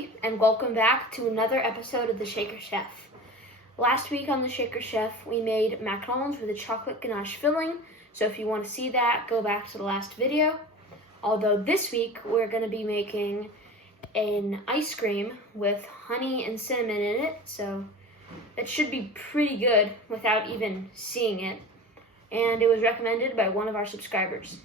everybody, and welcome back to another episode of the Shaker Chef. Last week on the Shaker Chef, we made macarons with a chocolate ganache filling, so if you want to see that, go back to the last video. Although this week, we're going to be making an ice cream with honey and cinnamon in it, so it should be pretty good without even seeing it, and it was recommended by one of our subscribers.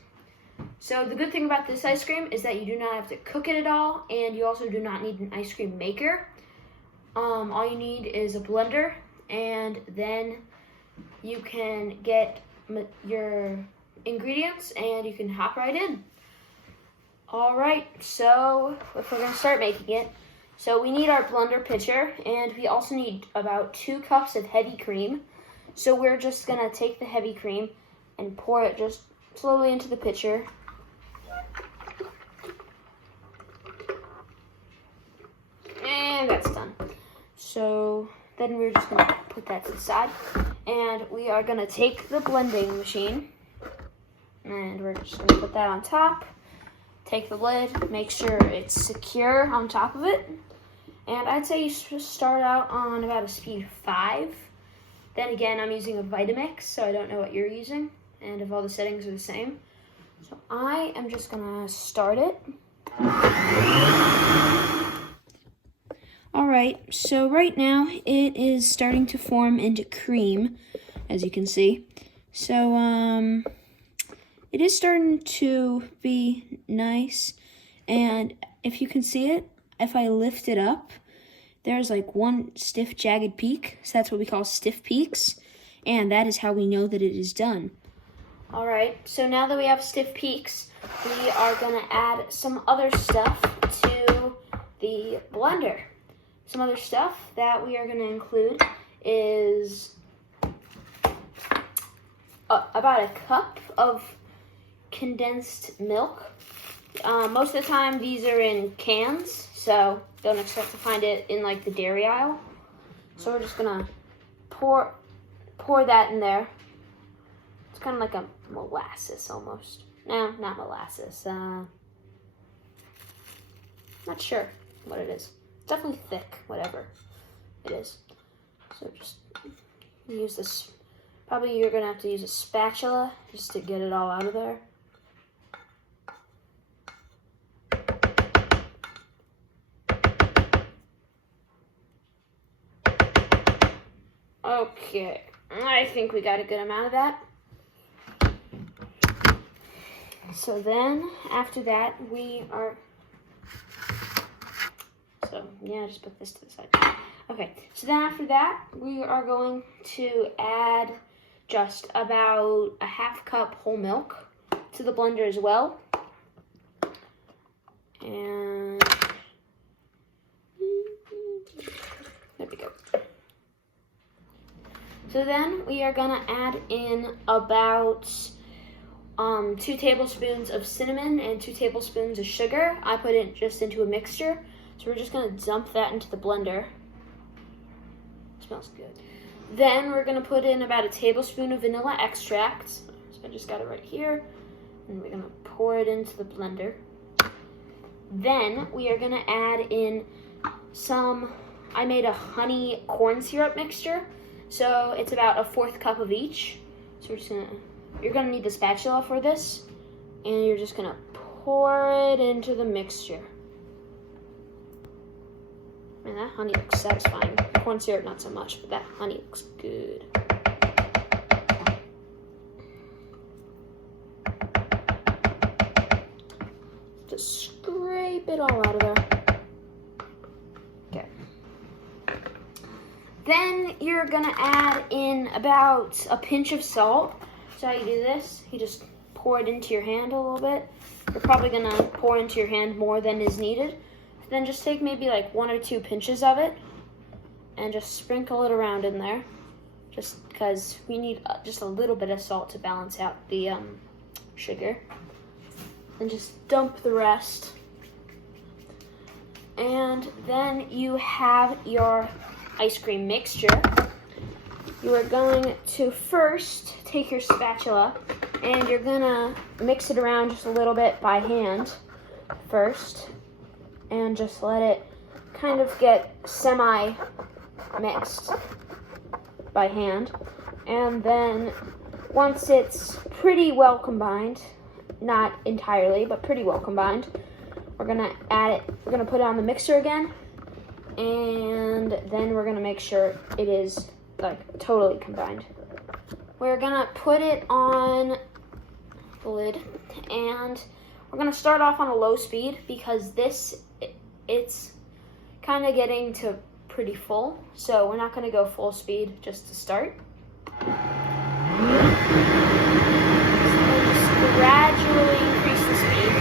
So the good thing about this ice cream is that you do not have to cook it at all, and you also do not need an ice cream maker. All you need is a blender, and then you can get your ingredients and you can hop right in. Alright, so if we're going to start making it, so we need our blender pitcher, and we also need about 2 cups of heavy cream. So we're just going to take the heavy cream and pour it just slowly into the pitcher. And that's done. So then we're just going to put that to the side. And we are going to take the blending machine. And we're just going to put that on top. Take the lid, make sure it's secure on top of it. And I'd say you should start out on about a speed 5. Then again, I'm using a Vitamix, so I don't know what you're using, and if all the settings are the same. So I am just gonna start it. All right, so right now it is starting to form into cream, as you can see. So it is starting to be nice, and if you can see it, if I lift it up, there's like one stiff jagged peak, so that's what we call stiff peaks, and that is how we know that it is done. All right, so now that we have stiff peaks, we are gonna add some other stuff to the blender. Some other stuff that we are gonna include is about a cup of condensed milk. Most of the time these are in cans, so don't expect to find it in like the dairy aisle. So we're just gonna pour that in there. It's kind of like a molasses almost. No, not molasses. Not sure what it is. It's definitely thick, whatever it is. So just use this. Probably you're gonna have to use a spatula just to get it all out of there. Okay, I think we got a good amount of that. So then, after that, just put this to the side. Okay, so then after that, we are going to add just about a half cup whole milk to the blender as well. And there we go. So then we are gonna add in about 2 tablespoons of cinnamon and 2 tablespoons of sugar. I put it just into a mixture. So we're just gonna dump that into the blender. Smells good. Then we're gonna put in about a tablespoon of vanilla extract. So I just got it right here. And we're gonna pour it into the blender. Then we are gonna add in I made a honey corn syrup mixture. So it's about a 1/4 cup of each. So you're gonna need the spatula for this, and you're just gonna pour it into the mixture. Man, that honey looks satisfying. Corn syrup, not so much, but that honey looks good. Just scrape it all out of there. Okay. Then you're gonna add in about a pinch of salt. So how you do this, you just pour it into your hand a little bit. You're probably gonna pour into your hand more than is needed. Then just take maybe like 1 or 2 pinches of it and just sprinkle it around in there. Just because we need just a little bit of salt to balance out the sugar. And just dump the rest. And then you have your ice cream mixture. You are going to first take your spatula and you're gonna mix it around just a little bit by hand first, and just let it kind of get semi-mixed by hand. And then once it's pretty well combined, not entirely, but pretty well combined, we're gonna add it, we're gonna put it on the mixer again, and then we're gonna make sure it is like totally combined. We're gonna put it on the lid, and we're gonna start off on a low speed because it's kind of getting to pretty full, so we're not gonna go full speed just to start. Just gradually increase the speed.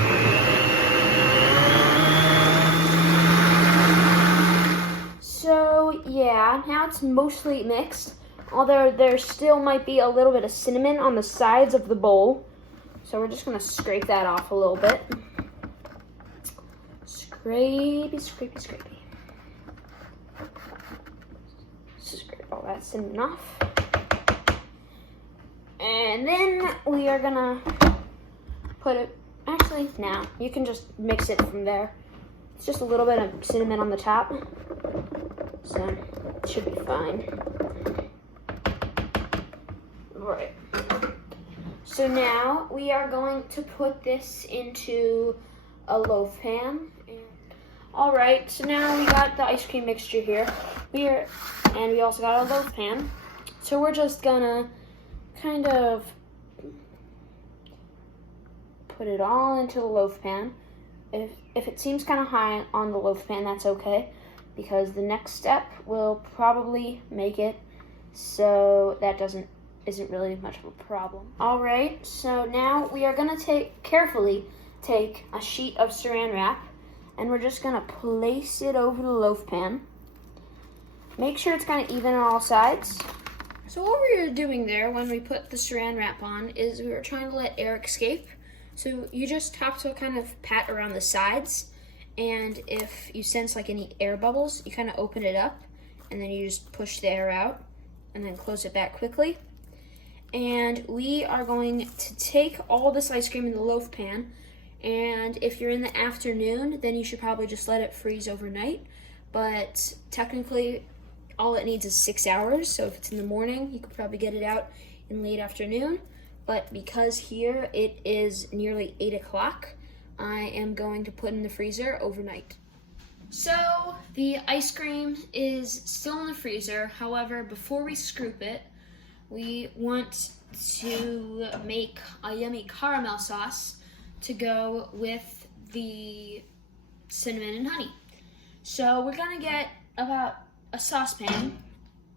So yeah, now it's mostly mixed, although there still might be a little bit of cinnamon on the sides of the bowl. So we're just gonna scrape that off a little bit. Scrapey, scrapey, scrapey. Scrape all that cinnamon off. And then we are gonna put it, actually, now, you can just mix it from there. It's just a little bit of cinnamon on the top, so it should be fine. All right. So now we are going to put this into a loaf pan. All right, so now we got the ice cream mixture here. And we also got a loaf pan. So we're just gonna kind of put it all into the loaf pan. If it seems kind of high on the loaf pan, that's okay, because the next step will probably make it so that isn't really much of a problem. All right, so now we are gonna carefully take a sheet of saran wrap, and we're just gonna place it over the loaf pan. Make sure it's kind of even on all sides. So what we were doing there when we put the saran wrap on is we were trying to let air escape. So you just have to kind of pat around the sides, and if you sense like any air bubbles, you kind of open it up, and then you just push the air out, and then close it back quickly. And we are going to take all this ice cream in the loaf pan, and if you're in the afternoon, then you should probably just let it freeze overnight. But technically, all it needs is 6 hours, so if it's in the morning, you could probably get it out in late afternoon. But because here it is nearly 8 o'clock, I am going to put in the freezer overnight. So the ice cream is still in the freezer. However, before we scoop it, we want to make a yummy caramel sauce to go with the cinnamon and honey. So we're gonna get about a saucepan,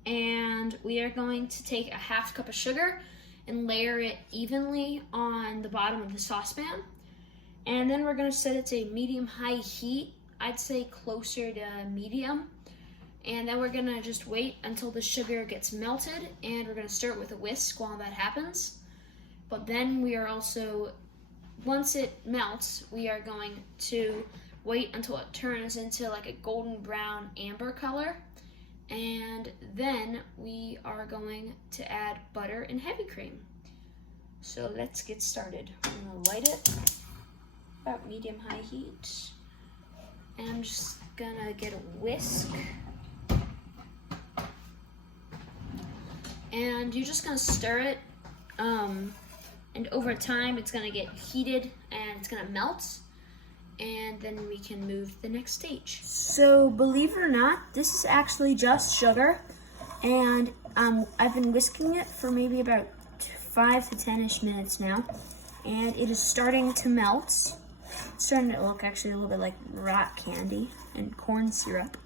and we are going to take a half cup of sugar and layer it evenly on the bottom of the saucepan. And then we're gonna set it to medium-high heat. I'd say closer to medium. And then we're gonna just wait until the sugar gets melted, and we're gonna stir it with a whisk while that happens. But then we are also, once it melts, we are going to wait until it turns into like a golden brown amber color. And then we are going to add butter and heavy cream. So let's get started. I'm gonna light it about medium-high heat. And I'm just gonna get a whisk. And you're just gonna stir it. And over time, it's gonna get heated and it's gonna melt. And then we can move to the next stage. So believe it or not, this is actually just sugar, and I've been whisking it for maybe about 5 to 10-ish minutes now, and it is starting to melt. It's starting to look actually a little bit like rock candy and corn syrup.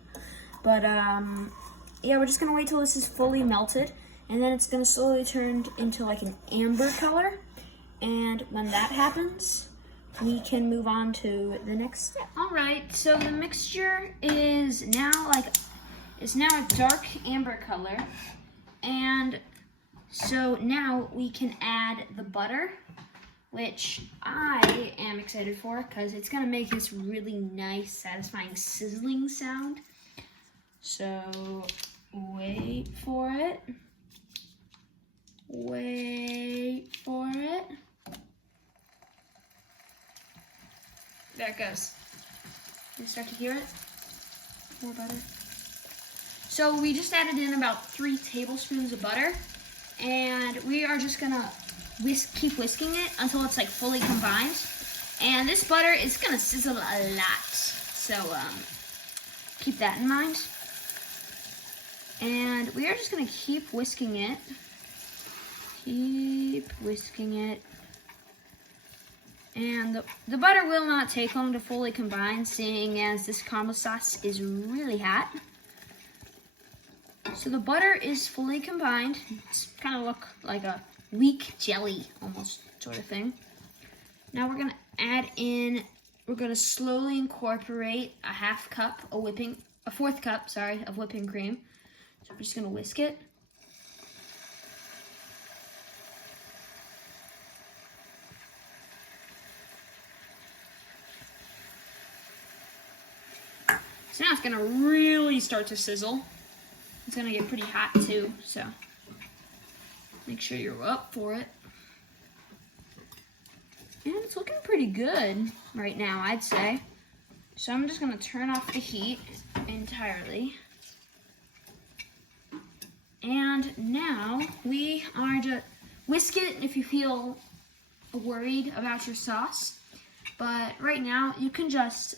But yeah, we're just gonna wait till this is fully melted, and then it's gonna slowly turn into like an amber color. And when that happens, we can move on to the next step. All right, so the mixture is now a dark amber color. And so now we can add the butter, which I am excited for because it's gonna make this really nice, satisfying sizzling sound. So wait for it. Wait for it. There it goes. You start to hear it? More butter. So we just added in about 3 tablespoons of butter, and we are just gonna keep whisking it until it's like fully combined. And this butter is gonna sizzle a lot, so keep that in mind. And we are just gonna keep whisking it. Keep whisking it. And the butter will not take long to fully combine, seeing as this caramel sauce is really hot. So the butter is fully combined. It's kind of look like a weak jelly almost sort of thing. Now we're gonna add in, we're gonna slowly incorporate a 1/4 cup of a 1/4 cup, sorry, of whipping cream. So we're just gonna whisk it. So now it's gonna really start to sizzle. It's gonna get pretty hot too, so make sure you're up for it. And it's looking pretty good right now, I'd say. So I'm just gonna turn off the heat entirely. And now we are to whisk it if you feel worried about your sauce. But right now you can just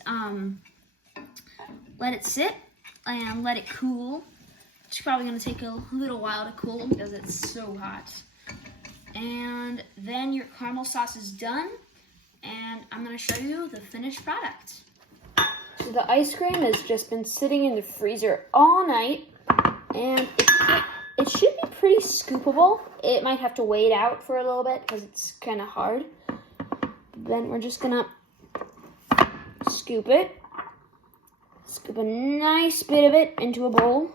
let it sit and let it cool. It's probably gonna take a little while to cool because it's so hot. And then your caramel sauce is done, and I'm gonna show you the finished product. So the ice cream has just been sitting in the freezer all night, and it should be pretty scoopable. It might have to wait out for a little bit because it's kind of hard. Then we're just gonna scoop it. Scoop a nice bit of it into a bowl.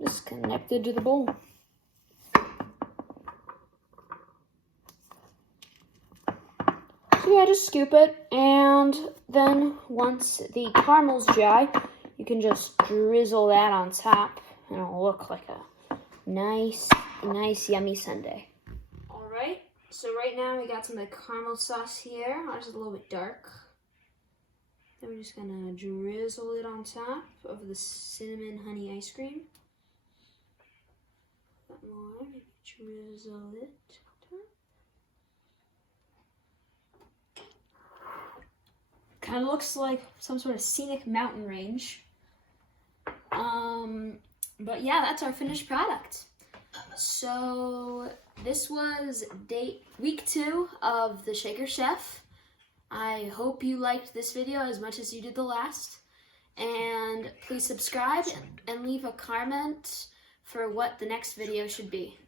Just connected to the bowl. So yeah, just scoop it, and then once the caramel's dry, you can just drizzle that on top, and it'll look like a nice yummy sundae. All right, so right now we got some of the caramel sauce here. Ours is a little bit dark. Then we're just gonna drizzle it on top of the cinnamon honey ice cream. More, maybe drizzle it on top. Kind of looks like some sort of scenic mountain range. But yeah, that's our finished product. So this was week 2 of the Shaker Chef. I hope you liked this video as much as you did the last. And please subscribe and leave a comment for what the next video should be.